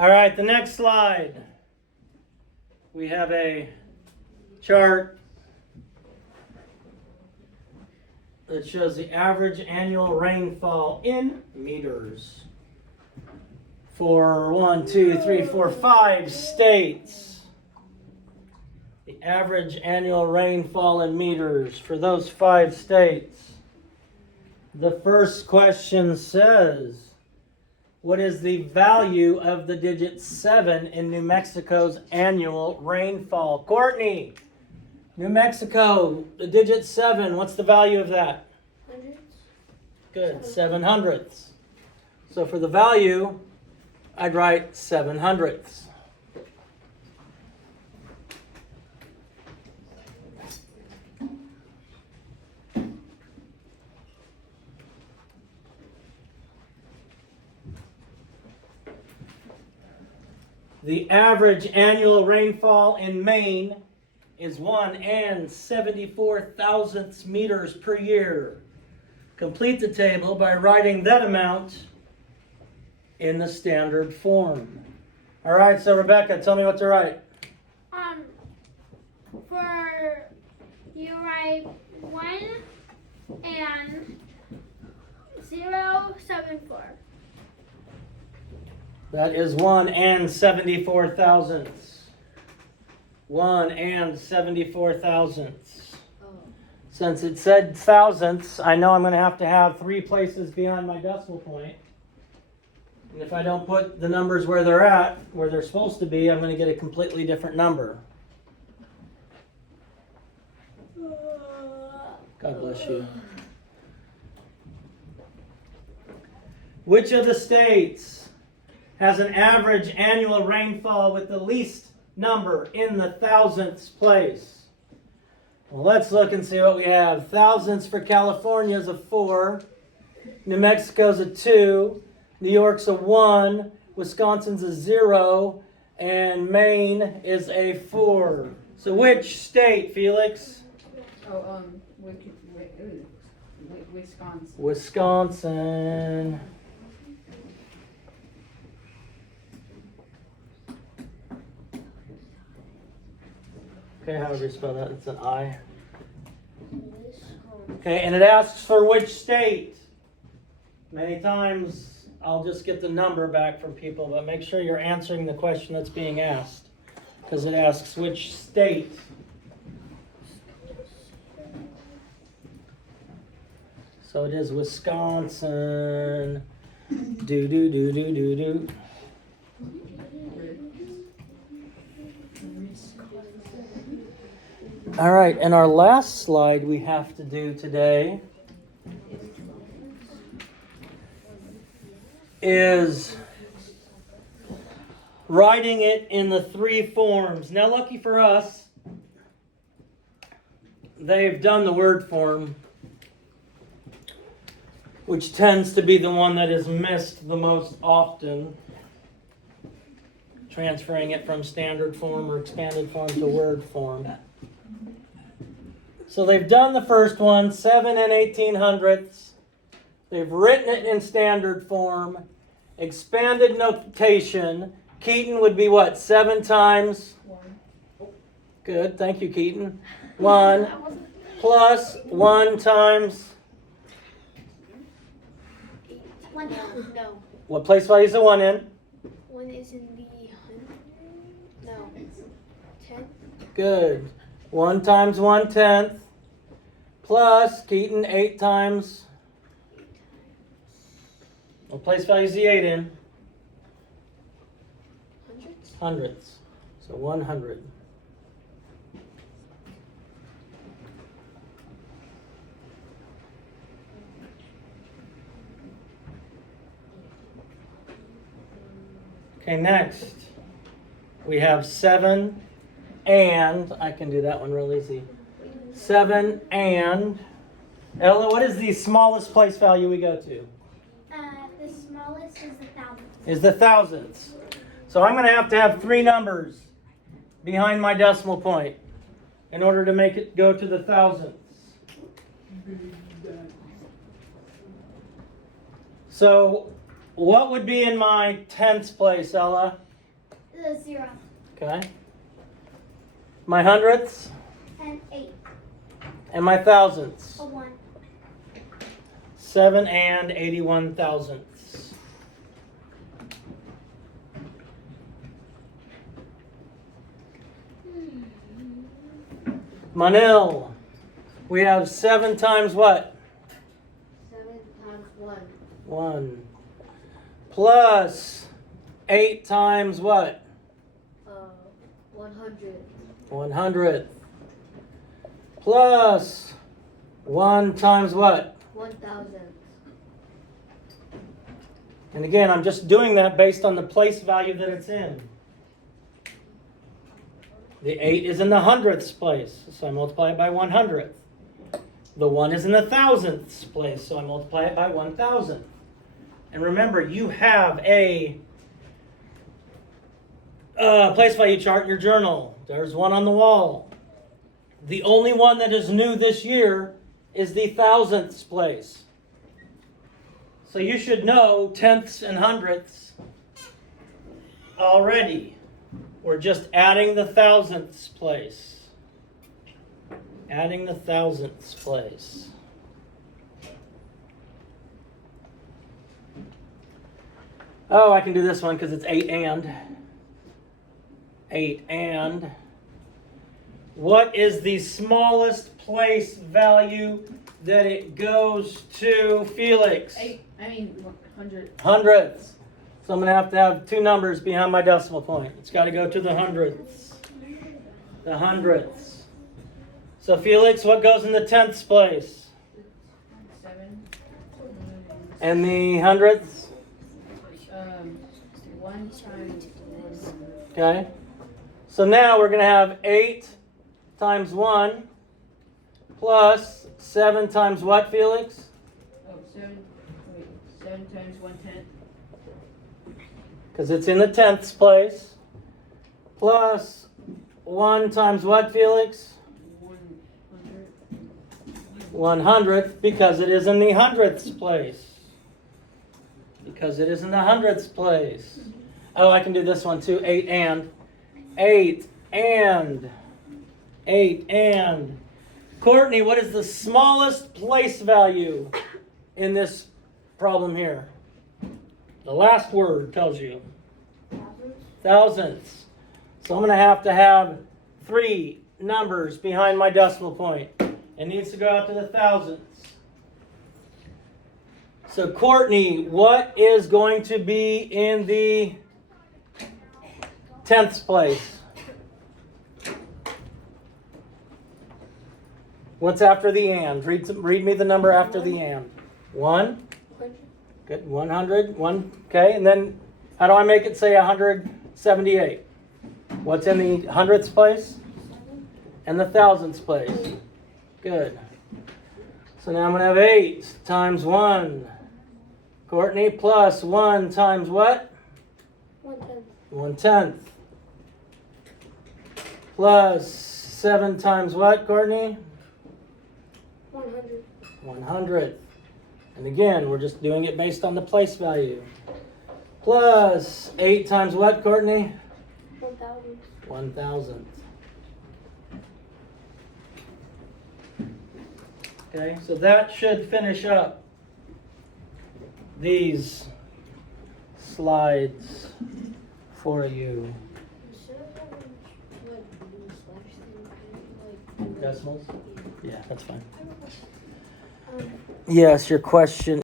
All right, the next slide. We have a chart that shows the average annual rainfall in meters for 5 states. The average annual rainfall in meters for those 5 states. The first question says, what is the value of the digit 7 in New Mexico's annual rainfall? Courtney, New Mexico, the digit 7, what's the value of that? Hundreds. Good, 7/100. So for the value, I'd write 7/100. The average annual rainfall in Maine is 1 meters per year. Complete the table by writing that amount in the standard form. All right, so Rebecca, tell me what to write. For you write 1 and 0.74. That is 1 thousandths. 1 thousandths. Since it said thousandths, I know I'm going to have 3 places behind my decimal point. And if I don't put the numbers where they're at, where they're supposed to be, I'm going to get a completely different number. God bless you. Which of the states has an average annual rainfall with the least number in the thousandths place? Well, let's look and see what we have. Thousandths for California is a 4. New Mexico's a 2. New York's a 1. Wisconsin's a 0. And Maine is a 4. So which state, Felix? Wisconsin. Wisconsin. Okay, however you spell that, it's an I. Okay, and it asks for which state. Many times I'll just get the number back from people, but make sure you're answering the question that's being asked, because it asks which state. So it is Wisconsin. Do do do do do do. All right, and our last slide we have to do today is writing it in the 3 forms. Now, lucky for us, they've done the word form, which tends to be the one that is missed the most often, transferring it from standard form or expanded form to word form. So they've done the first one, 7 and 18/100. They've written it in standard form. Expanded notation. Keaton would be what? 7 times? 1. Good, thank you, Keaton. 1 plus 1 times? 1 no. What place value is the 1 in? 1 is in the 100. No. 10. Good. 1 times 1/10 plus Keaton 8 times. What place value is the 8 in? Hundreds. Hundredths. So 100. Okay, next we have 7 and, I can do that one real easy. 7 and, Ella, what is the smallest place value we go to? The smallest is the thousandths. Is the thousandths. So I'm going to have 3 numbers behind my decimal point in order to make it go to the thousandths. So what would be in my tenths place, Ella? The 0 Okay. My hundredths and 8. and my thousandths. A 1. 7 and 81 thousandths. Manil, we have 7 times what? 7 times 1. 1. Plus 8 times what? 100. 100. Plus 1 times what? 1000. And again, I'm just doing that based on the place value that it's in. The 8 is in the hundredths place, so I multiply it by 100th. The 1 is in the thousandths place, so I multiply it by 1000. And remember, you have a place value chart in your journal. There's one on the wall. The only one that is new this year is the thousandths place. So you should know tenths and hundredths already. We're just adding the thousandths place. Adding the thousandths place. Oh, I can do this one because it's 8 and. 8 and. What is the smallest place value that it goes to, Felix? 100. Hundredths. So I'm going to have 2 numbers behind my decimal point. It's got to go to the hundredths. The hundredths. So Felix, what goes in the tenths place? 7. And the hundredths? 1 times 1. Okay. So now we're going to have 8 times 1 plus 7 times what, Felix? Oh, 7. Wait, 7 times 1/10. Because it's in the tenths place. Plus 1 times what, Felix? 100. 100th, because it is in the hundredths place. Because it is in the hundredths place. Oh, I can do this one too. 8 and. 8 and. 8 and. Courtney, what is the smallest place value in this problem here? The last word tells you. Thousandths. So I'm going to have 3 numbers behind my decimal point. It needs to go out to the thousandths. So Courtney, what is going to be in the tenths place? What's after the and? Read me the number after the and. 1. Good. 100. 1. Okay. And then how do I make it say 178? What's in the hundredths place? And the thousandths place. Good. So now I'm going to have 8 times 1. Courtney, plus 1 times what? 1/10. 1/10. Plus 7 times what, Courtney? 100. 100. And again, we're just doing it based on the place value. Plus 8 times what, Courtney? 1000. 1000. Okay, so that should finish up these slides for you. Decimals? Yeah, that's fine. Yes, your question